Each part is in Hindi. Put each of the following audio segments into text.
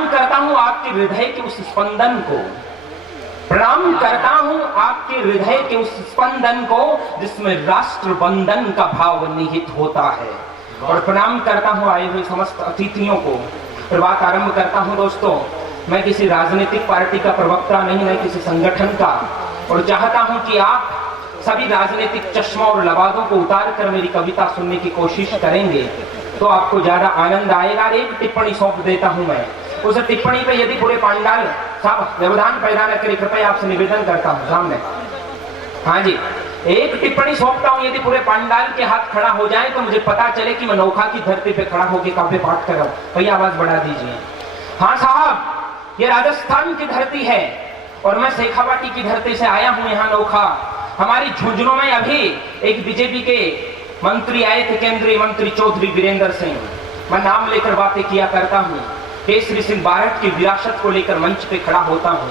प्रणाम करता हूं आपके हृदय के उस स्पंदन को, प्रणाम करता हूं आपके हृदय के उस स्पंदन को जिसमें राष्ट्र बंधन का भाव निहित होता है। और प्रणाम करता हूं आए हुए समस्त अतिथियों को। और बात आरंभ करता हूं दोस्तों, मैं किसी राजनीतिक पार्टी का प्रवक्ता नहीं, मैं किसी संगठन का, और चाहता हूं कि आप सभी राजनीतिक चश्मा और लबादों को उतार कर मेरी कविता सुनने की कोशिश करेंगे तो आपको ज्यादा आनंद आएगा। एक टिप्पणी सौंप देता हूं मैं, उस टिप्पणी पे यदि पूरे पांडाल साहब व्यवधान पैदा न करे, कृपया आपसे निवेदन करता हूं सामने। हाँ जी, एक टिप्पणी सौंपता हूं, यदि पूरे पांडाल के हाथ खड़ा हो जाए तो मुझे पता चले कि मैं नौखा की धरती पे खड़ा होकर काव्य पाठ कर रहा हूं। भैया आवाज बढ़ा दीजिए। हाँ साहब, ये राजस्थान की धरती है और मैं शेखावाटी की धरती से आया हूं यहाँ नौखा। हमारी झुंझुनों में अभी एक बीजेपी के मंत्री आए थे, केंद्रीय मंत्री चौधरी वीरेंद्र सिंह। मैं नाम लेकर बातें किया करता हूं, केसरी सिंह बारठ की विरासत को लेकर मंच पे खड़ा होता हूं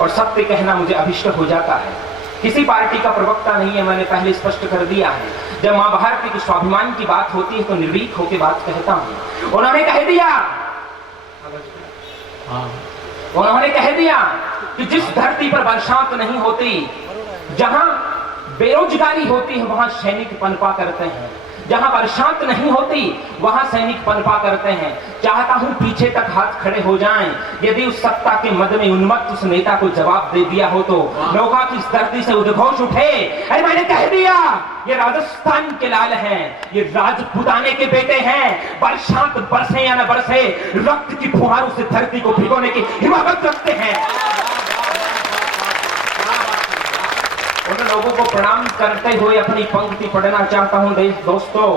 और सत्य कहना मुझे अभिष्ट हो जाता है। किसी पार्टी का प्रवक्ता नहीं है, मैंने पहले स्पष्ट कर दिया है। जब मां भारती के स्वाभिमान की बात होती है तो निर्भीक होकर बात कहता हूं। उन्होंने कह दिया कि जिस धरती पर बरसात नहीं होती, जहां बेरोजगारी होती है, वहां सैनिक पनपा करते हैं। जहां बरसात नहीं होती वहां सैनिक पनपा करते हैं। चाहता हूं पीछे तक हाथ खड़े हो जाएं। यदि उस सत्ता के मद में उन्मत्त उस नेता को जवाब दे दिया हो तो नौका की इस धरती से उद्घोष उठे, अरे मैंने कह दिया ये राजस्थान के लाल हैं, ये राजपुताने के बेटे हैं। बरसात बरसे या न बरसे, रक्त की फुहारों से धरती को भिगोने की हिम्मत रखते हैं। उन लोगों को प्रणाम करते हुए अपनी पंक्ति पढ़ना चाहता हूं दोस्तों,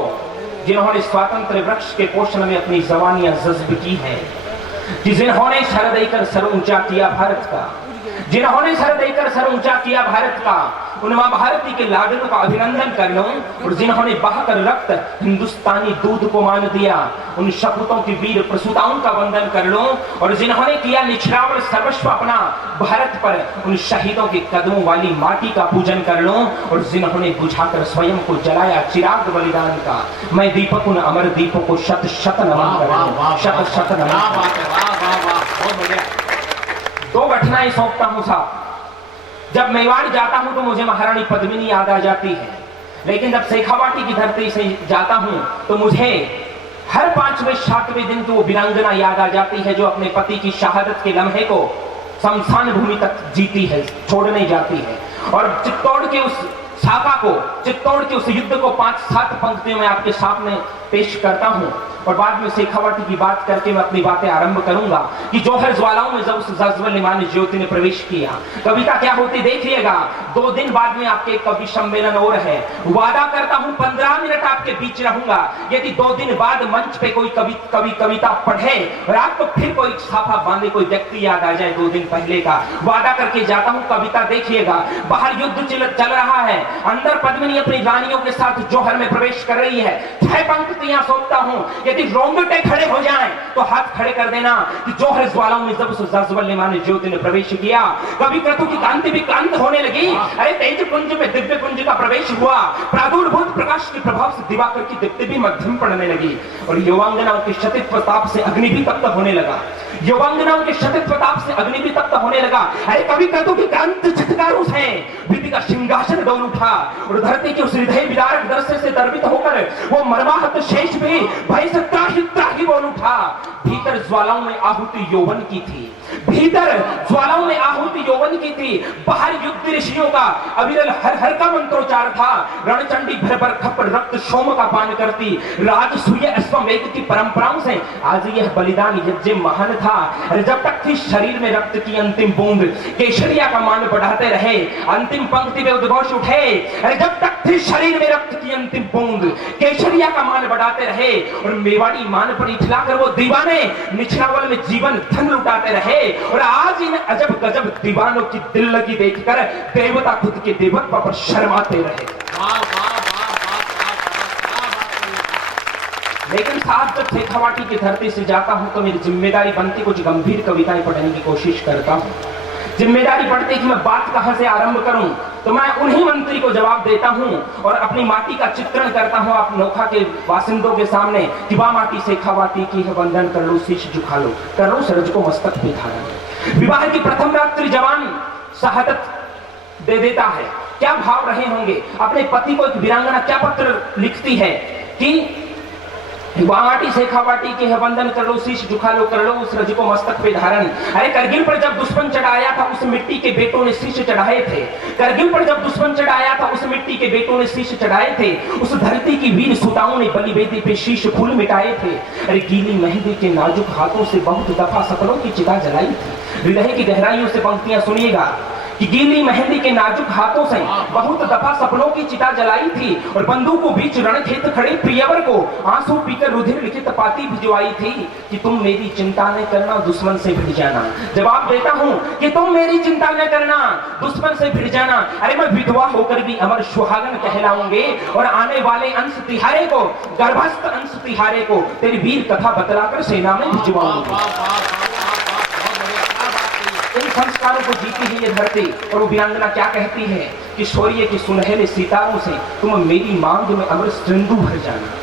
जिन्होंने स्वातंत्र वृक्ष के पोषण में अपनी जवानियां जज्ब की है, जिन्होंने सर देकर सर ऊंचा किया भारत का, जिन्होंने सर देकर सर ऊंचा किया भारत का, उन मां भारती के लाडलों का अभिनंदन कर लूं। और जिन्होंने बहाकर रक्त हिंदुस्तानी दूध को मान दिया, उन शपूतों की वीर प्रसूताओं का वंदन कर लूं। और जिन्होंने किया निछावर सर्वस्व अपना भारत पर, उन शहीदों के कदमों वाली माटी का पूजन कर लूं। और जिन्होंने बुझाकर स्वयं को जलाया चिराग बलिदान का, मैं दीपक उन अमर दीपों को शत शत नमन करूं, शत शत नमन। दो घटनाएं सौंपता हूं साहब। जब मेवाड़ जाता हूं तो मुझे महारानी पद्मिनी याद आ जाती है, लेकिन जब शेखावाटी की धरती से जाता हूं तो मुझे हर 5वें 7वें दिन तो वो वीरांगना याद आ जाती है जो अपने पति की शहादत के लम्हे को शमशान भूमि तक जीती है, छोड़ नहीं जाती है। और चित्तौड़ के उस शाखा को, चित्तौड़ के उस युद्ध को 5-7 पंक्तियों में आपके सामने पेश करता हूं और बाद में शेखावाटी की बात करके मैं अपनी बातें आरंभ करूंगा कि जौहर ज्वालाओं में जब उस जज्बा-ए-ईमान ज्योति ने प्रवेश किया, कविता क्या होती देखिएगा। 2 दिन बाद में आपके कवि सम्मेलन और है, वादा करता हूं 15 मिनट आपके बीच रहूंगा। यदि 2 दिन बाद मंच पे कोई कविता पढ़े और आपको फिर कोई छापा बांधे, कोई व्यक्ति याद आ जाए 2 दिन पहले का, वादा करके जाता हूं कविता देखिएगा। बाहर युद्ध चल रहा है, अंदर पद्मिनी अपनी रानियों के साथ जौहर में प्रवेश कर रही है। 6 पंक्तियां सौंपता हूं, यदि रोंगटे खड़े हो जाएं तो हाथ खड़े कर देना कि जौहर ज्वालाओं में जब उस जज्बा-ए-ईमान ज्योति ने प्रवेश किया, कवि क्रतु की कांति भी क्रांत होने लगी। अरे तेज पुंज में दिव्य पुंज का प्रवेश हुआ, प्रादुर्भूत प्रकाश के प्रभाव से दिवाकर की दीप्ति भी मध्यम पड़ने लगी और युवांगनाओं के क्षतित प्रताप से अग्नि भी तप्त होने लगा, युवांगनाओं के क्षतित प्रताप से अग्नि भी तप्त होने लगा। अरे कवि क्रतु की क्रांति झटकारों से विधि का सिंहासन डोल उठा और धरती के उस हृदय विदारक दृश्य से दर्पित होकर वो मर्माहत शेष भी भय से त्राही बोल उठा। भीतर ज्वालाओं में आहुति यौवन की थी, भीतर ज्वालाओं में आहुति यौवन की थी। बाहर युद्ध ऋषियों का अविरल हर हर का मंत्रोच्चार था। रणचंडी भर भर खप्पर रक्त सोम का पान करती, राजसूय अश्वमेध की परंपराओं से आज यह बलिदान यज्ञ महान था। जब तक थी शरीर में रक्त की अंतिम बूंद, केशरिया का मान बढ़ाते रहे। अंतिम पंक्ति में उद्घोष उठे, अरे जब तक थी शरीर में रक्त की अंतिम बूंद, केशरिया का मान बढ़ाते रहे। और मेवाड़ी मान पर इठलाकर वो दीवाने निछावर में जीवन धन लुटाते रहे। और आज इन अजब गजब दीवानों की दिल लगी देखकर देवता खुद के देवत्व पर शर्माते रहे। लेकिन साथ जब शेखावाटी की धरती से जाता हूं तो मेरी जिम्मेदारी बनती कुछ गंभीर कविताएं पढ़ने की कोशिश करता हूं। जिम्मेदारी पड़ती कि मैं बात कहां से आरंभ करूं। तो मैं उन्हीं मंत्री को जवाब देता हूं और अपनी माटी का चित्रण करता हूं आप नोखा के वासिंदों के सामने कि वाह माटी शेखावाटी की है, वंदन कर लो, शीश झुका लो, कर लो सरज को मस्तक पे धारण। विवाह की प्रथम रात्रि जवान शहादत दे देता है। क्या भाव रहे होंगे। अपने पति को एक वीरांगना क्या पत्र लिखती है कि वाटी शेखावाटी के है, वंदन कर लो, शीश झुका लो, कर लो उस रज को मस्तक पे धारण। अरे करगिल पर जब दुश्मन चढ़ाया था उस मिट्टी के बेटों ने शीश चढ़ाए थे। करगिल पर जब दुश्मन चढ़ाया था उस मिट्टी के बेटों ने शीश चढ़ाए थे। उस धरती की वीर सुताओं ने बलि वेदी पे शीश फूल मिटाए थे। अरे गीली मेहंदी के नाजुक हाथों से बहुत दफा सपनों की चिता जलाई थी। हृदय की गहराइयों से पंक्तियां सुनिएगा कि गीली मेहंदी के नाजुक हाथों से बहुत दफा सपनों की चिता जलाई थी और बंदूकों बीच रणखेत खड़े प्रियवर को आंसू पीकर रुधिर लिखित पाती भिजवाई थी कि तुम मेरी चिंता न करना, दुश्मन से भिड़ जाना। जवाब देता हूं कि तुम मेरी चिंता न करना, दुश्मन से भिड़ जाना। अरे मैं विधवा होकर भी अमर सुहागन कहलाऊंगे और आने वाले अंश तिहारे को, गर्भस्थ अंश तिहारे को तेरी वीर कथा बतलाकर सेना में भिजवाऊंगा। इन संस्कारों को जीती है ये धरती। और वो वीरांगना क्या कहती है कि शौर्य के सुनहरे सितारों से तुम मेरी मांग में अमर सिंधु भर जाना।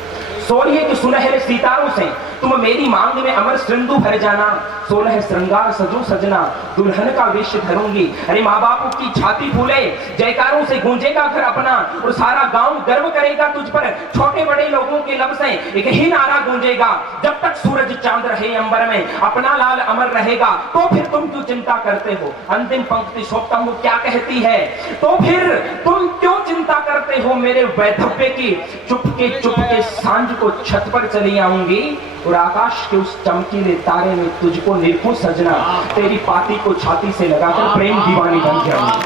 शौर्य के सुनहरे सितारों से तुम मेरी मांग में अमर सिंधु भर जाना। 16 श्रृंगार सजो सजना, दुल्हन का वेश धरूंगी। अरे माँ बाप की छाती फूले, जयकारों से गूंजेगा घर अपना और सारा गांव गर्व करेगा तुझ पर। छोटे बड़े लोगों के लब से एक ही नारा गूंजेगा, जब तक सूरज चांद रहे अंबर में अपना लाल अमर रहेगा। तो फिर तुम क्यों चिंता करते हो। अंतिम पंक्ति सोचता हूँ क्या कहती है, तो फिर तुम क्यों चिंता करते हो मेरे वैधव्य की। चुपके सांझ को छत पर चली आऊंगी और आकाश के उस चमकीले तारे में तुझको निरखूं सजना। तेरी पाती को छाती से लगाकर प्रेम दीवानी बन जाऊंगी।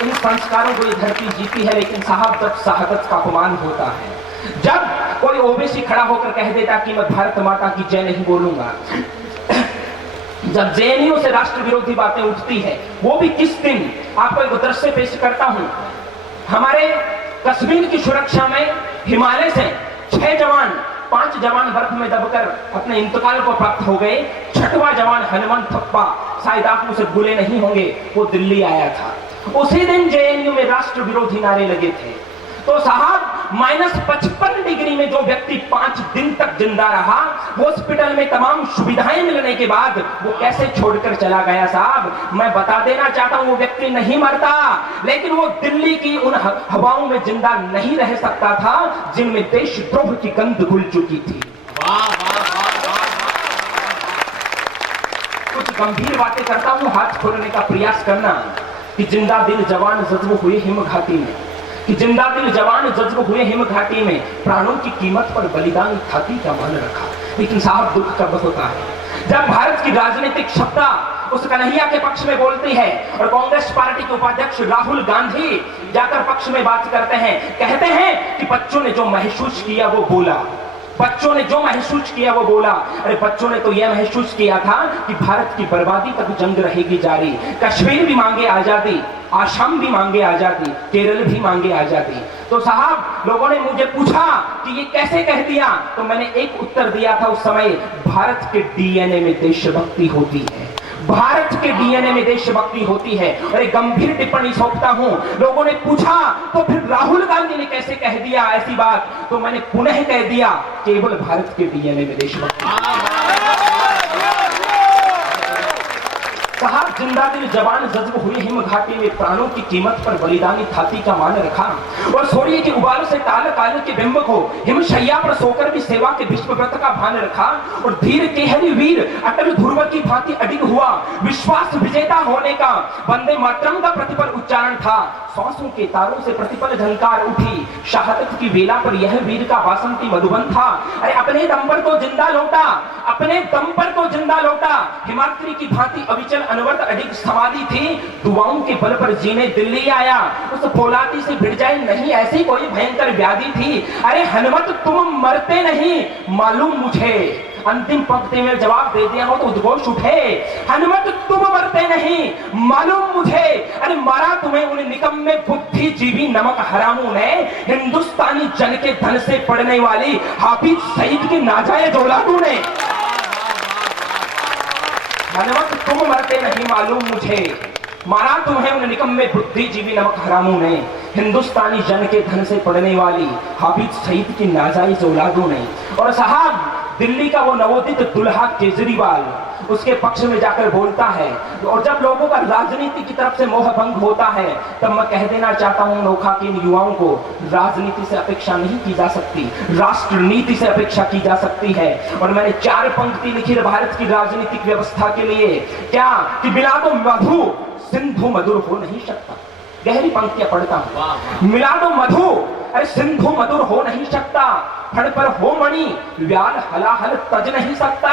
इन संस्कारों को ये धरती जीती है। लेकिन साहब जब शहादत का अपमान होता है, जब कोई ओबीसी खड़ा होकर कह देता कि मैं भारत माता की जय नहीं बोलूंगा, जब जेएनयू से राष्ट्र विरोधी बातें उठती है, वो भी किस दिन। आपको एक दृश्य पेश करता हूं। हमारे कश्मीर की सुरक्षा में हिमालय से 6 जवान, 5 जवान बर्फ में दबकर अपने इंतकाल को प्राप्त हो गए। 6वां जवान हनुमान थप्पा, शायद आप उसे भूले नहीं होंगे, वो दिल्ली आया था। उसी दिन जेएनयू में राष्ट्र विरोधी नारे लगे थे। तो साहब -55 डिग्री में जो व्यक्ति 5 दिन तक जिंदा रहा, हॉस्पिटल में तमाम सुविधाएं मिलने के बाद वो कैसे छोड़कर चला गया साहब। मैं बता देना चाहता हूं वो व्यक्ति नहीं मरता, लेकिन वो दिल्ली की उन हवाओं में जिंदा नहीं रह सकता था जिनमें देशद्रोह की गंध घुल चुकी थी। कुछ गंभीर बातें करता हूं, हाथ खोलने का प्रयास करना कि जिंदा दिल जवान जज्ब हुए हिम घाटी में, कि जिंदा दिल जवान जज्ब हुए हिम घाटी में, प्राणों की कीमत पर बलिदान खाती का मान रखा। लेकिन साहब दुख कब होता है जब भारत की राजनीतिक सत्ता उस कन्हैया के पक्ष में बोलती है और कांग्रेस पार्टी के उपाध्यक्ष राहुल गांधी जाकर पक्ष में बात करते हैं, कहते हैं कि बच्चों ने जो महसूस किया वो बोला, बच्चों ने जो महसूस किया वो बोला। अरे बच्चों ने तो यह महसूस किया था कि भारत की बर्बादी तक जंग रहेगी जारी। कश्मीर भी मांगे आजादी, आसाम भी मांगे आजादी, केरल भी मांगे आजादी। तो साहब लोगों ने मुझे पूछा कि ये कैसे कह दिया, तो मैंने एक उत्तर दिया था उस समय, भारत के डीएनए में देशभक्ति होती है, भारत के डीएनए में देशभक्ति होती है। और एक गंभीर टिप्पणी सौंपता हूं। लोगों ने पूछा तो फिर राहुल गांधी ने कैसे कह दिया ऐसी बात, तो मैंने पुनः कह दिया, केवल भारत के डीएनए में देशभक्ति। साहब जिंदा दिल जवान जज्ब हुए हिम घाटी में, प्राणों की कीमत पर बलिदानी छाती का मान रखा और सूर्य की उबाल से ताल काल के बिंब को हिमशैया पर सोकर भी सेवा के विश्व व्रत का भान रखा और धीर केहरी वीर अटल ध्रुव की भांति अडिग हुआ। विश्वास विजेता होने का वंदे मातरम का प्रतिपल उच्चारण था। सांसों के तारों से प्रतिपल झंकार उठी, शहादत की वेला पर यह वीर का वासंती मधुबन था। अरे अपने दम पर तो जिंदा लौटा, अपने दम पर तो जिंदा लौटा। हिमाद्री की भांति अविचल अनवरत अडिग समाधि थी, दुआओं के बल पर जीने दिल्ली आया। उस फौलादी से भिड़ जाए नहीं ऐसी कोई भयंकर व्याधि थी। अरे हनुमत तुम मरते नहीं मालूम मुझे। अंतिम पंक्ति में जवाब दे दिया हो तो उद्घोष उठे, हनुमत तुम मरते नहीं मालूम मुझे। अरे मारा तुम्हें उन निकम्मे बुद्धिजीवी नमक हरामों ने, हिंदुस्तानी जन के धन से पड़ने वाली हाफिज सईद के नाजायज औलादों ने। हनुमत तुम मरते नहीं मालूम मुझे, मारा तुम्हें उन निकम्मे बुद्धिजीवी नमक हरामों ने, हिंदुस्तानी जन के धन से पढ़ने वाली हाफिज सईद की नाजायज औलादों ने। और साहब दिल्ली का वो नवोदित दुल्हा केजरीवाल उसके पक्ष में जाकर बोलता है। और जब लोगों का राजनीति की तरफ से मोह भंग होता है तब मैं कह देना चाहता हूं नोखा के इन युवाओं को, राजनीति से अपेक्षा नहीं की जा सकती, राष्ट्र नीति से अपेक्षा की जा सकती है। और मैंने 4 पंक्ति लिखी है भारत की राजनीतिक व्यवस्था के लिए, क्या कि मिला दो मधु सिंधु मधुर हो नहीं सकता। गहरी पंक्तियां पढ़ता हूं। मिला दो मधु, अरे सिंधु मधुर हो नहीं सकता, फड़ पर हो मणि व्याल हलाहल तज नहीं सकता।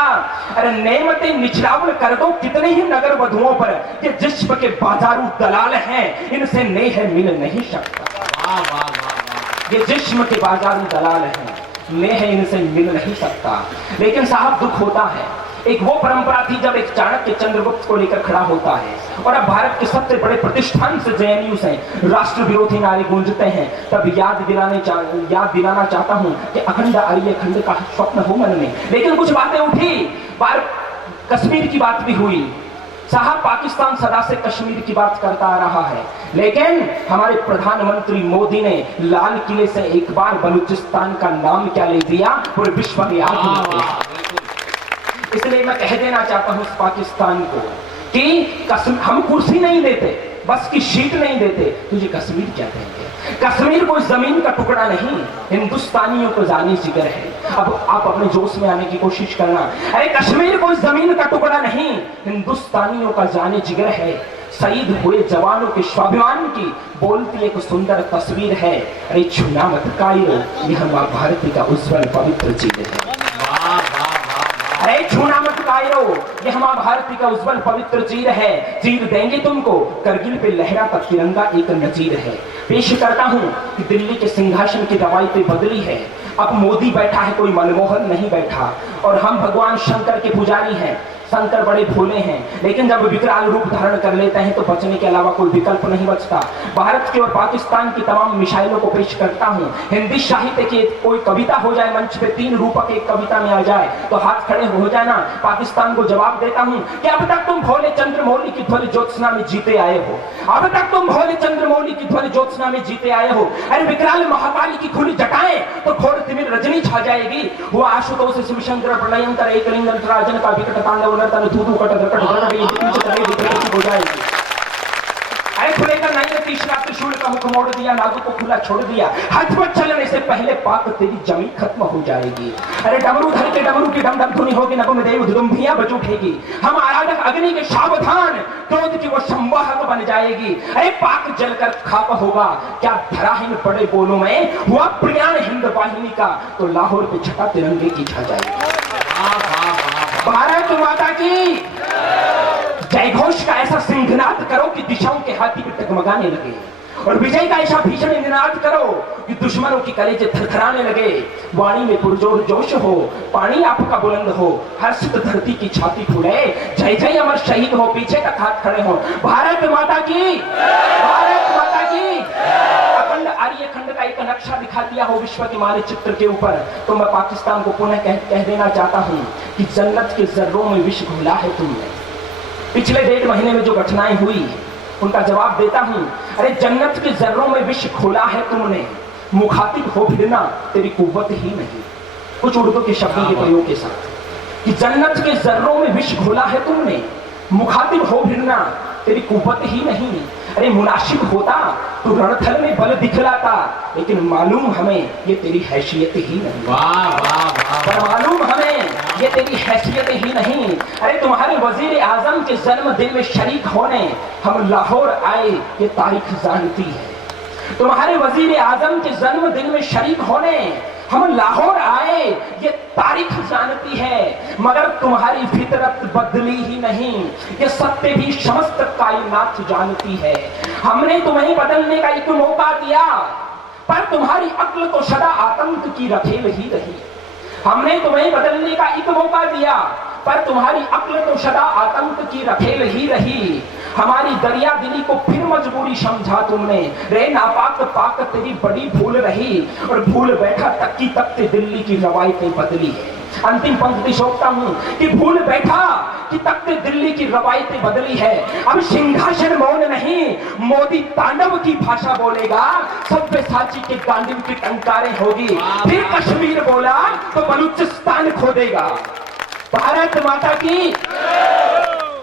अरे नेमते निचलावल कर दो कितने ही नगर वधुओं पर, ये जिस्म के बाजारू दलाल हैं, इनसे नेह मिल नहीं सकता। ये जिस्म के बाजारू दलाल हैं, नेह इनसे मिल नहीं सकता। लेकिन साहब दुख होता है, एक वो परंपरा थी जब एक चाणक्य चंद्रगुप्त को लेकर खड़ा होता है और अब भारत के सबसे बड़े प्रतिष्ठान से जेएनयू से राष्ट्र विरोधी नारे गूंजते हैं, तब याद दिलाना चाहता हूं कि अखंड आर्य खंड का स्वप्न हो मन में। लेकिन कुछ बातें उठी, बार कश्मीर की बात भी हुई। साहब पाकिस्तान सदा से कश्मीर की बात करता आ रहा है, लेकिन हमारे प्रधानमंत्री मोदी ने लाल किले से एक बार बलूचिस्तान का नाम क्या ले दिया, पूरे विश्व में याद किया। इसलिए मैं कह देना चाहता हूं पाकिस्तान को कि हम कुर्सी नहीं देते, बस की शीट नहीं देते, तुझे कश्मीर क्या देंगे। कश्मीर कोई जमीन का टुकड़ा नहीं, हिंदुस्तानियों को जाने जिगर है। अब आप अपने जोश में आने की कोशिश करना। अरे कश्मीर कोई जमीन का टुकड़ा नहीं, हिंदुस्तानियों का जाने जिगर है। शहीद हुए जवानों के स्वाभिमान की बोलती एक सुंदर तस्वीर है। अरे छूना मत कायो, यह मां भारती का उज्जवल पवित्र चीज है। अरे छूना मत कायरो, यह मां भारती का उज्जवल पवित्र चीर है। चीर देंगे तुमको, करगिल पे लहरा का तिरंगा एक नजीर है। पेश करता हूं कि दिल्ली के सिंहासन की रवायतें बदली है। अब मोदी बैठा है, कोई मनमोहन नहीं बैठा। और हम भगवान शंकर के पुजारी हैं। शंकर बड़े भोले हैं, लेकिन जब विकराल रूप धारण कर लेते हैं तो बचने के अलावा कोई विकल्प नहीं बचता। भारत के और पाकिस्तान की तमाम मिसाइलों को पेश करता हूं। हिंदी साहित्य की कोई कविता हो जाए मंच पे, 3 रूपक एक कविता में आ जाए तो हाथ खड़े हो जाना। पाकिस्तान को जवाब देता हूं कि अब तक तुम भोले चंद्रमौली की ध्वनि ज्योत्सना में जीते आए हो। अब तक तुम भोले चंद्रमौली की ध्वनि ज्योत्सना में जीते आए हो। अरे विकराल महाकाली की खुली जटाएं तो घोर तिमिर रजनी छा जाएगी। हुआ आशुतोष शिवशंकर प्रलयंकर एक लिंगन राजन का विकट तांडव धूधू कट हो जाएगी। अरे खुलेगा नहीं, तीसरा त्रिशूल का मुख मोड़ दिया, नागों को खुला छोड़ दिया। हाथ पर चलने से पहले पाक तेरी जमीन खत्म हो जाएगी। अरे डमरू धर के डमरू की डम डम धुनी होगी, नभ देव दुदुम्भियां बज उठेगी। हम आराधक अग्नि के सावधान, क्रोध की वो संवाहक बन जाएगी। अरे पाक जलकर खाक होगा, क्या धराहीन बड़े बोलों में हुआ प्रयाण हिंद वाहिनी का, तो लाहौर पे छटा तिरंगे की छा जाएगी। भारत माता की जय घोष का ऐसा सिंहनाद करो कि दिशाओं के हाथी पे टगमगाने लगे, और विजय का ऐसा भीषण निनाद करो कि दुश्मनों की कलेजे थरथराने लगे। वाणी में पुरजोर जोश हो, पानी आपका बुलंद हो, हर्षित धरती की छाती फूले, जय जय अमर शहीद हो, पीछे तक हाथ खड़े हो। भारत माता की, भारत माता की। अखंड आर्य खंड का एक नक्शा दिखा दिया हो विश्व के मानचित्र के ऊपर, तो मैं पाकिस्तान को पुनः कह देना चाहता हूं कि जन्नत के जर्रों में विष घोला है तुमने। पिछले 1.5 महीने में जो घटनाएं हुई उनका जवाब देता हूं। अरे जन्नत के जर्रों में विष खोला है तुमने, मुखातिब हो फिरना तेरी कुव्वत ही नहीं। कुछ उर्दू के शब्दों के प्रयोग के साथ कि जन्नत के जर्रों में विष घोला है तुमने, मुखातिब हो फिरना तेरी कुव्वत ही नहीं। अरे मुनासिब होता तो रणथल में बल दिखलाता, लेकिन मालूम हमें ये तेरी हैसियत ही नहीं। वाह वाह वाह। पर मालूम हमें ये तेरी हैसियत ही नहीं। अरे तुम्हारे वजीर आजम के जन्मदिन में शरीक होने हम लाहौर आए, ये तारीख जानती है। तुम्हारे वजीर आजम के जन्मदिन में शरीक होने हम लाहौर आए, ये तारीख जानती है। मगर तुम्हारी फितरत बदली ही नहीं, ये सत्य भी समस्त कायनात जानती है। हमने तुम्हें बदलने का एक मौका दिया, पर तुम्हारी अक्ल तो सदा आतंक की रखेल ही रही। हमने तुम्हें बदलने का एक मौका दिया, पर तुम्हारी अक्ल तो सदा आतंक की रखेल ही रही। हमारी दरिया दिली को फिर मजबूरी समझा तुमने, रे नापाक पाक तेरी बड़ी भूल रही, और भूल बैठा तक्की तक दिल्ली की रवायतें बदली है। अंतिम पंक्ति सोचता हूं कि भूल बैठा कि तख्ते दिल्ली की रवायतें बदली है। अब सिंहासन मौन नहीं, मोदी तांडव की भाषा बोलेगा। सब्यसाची के गांडीव की टंकारें होगी। फिर कश्मीर बोला तो बलूचिस्तान खो देगा। भारत माता की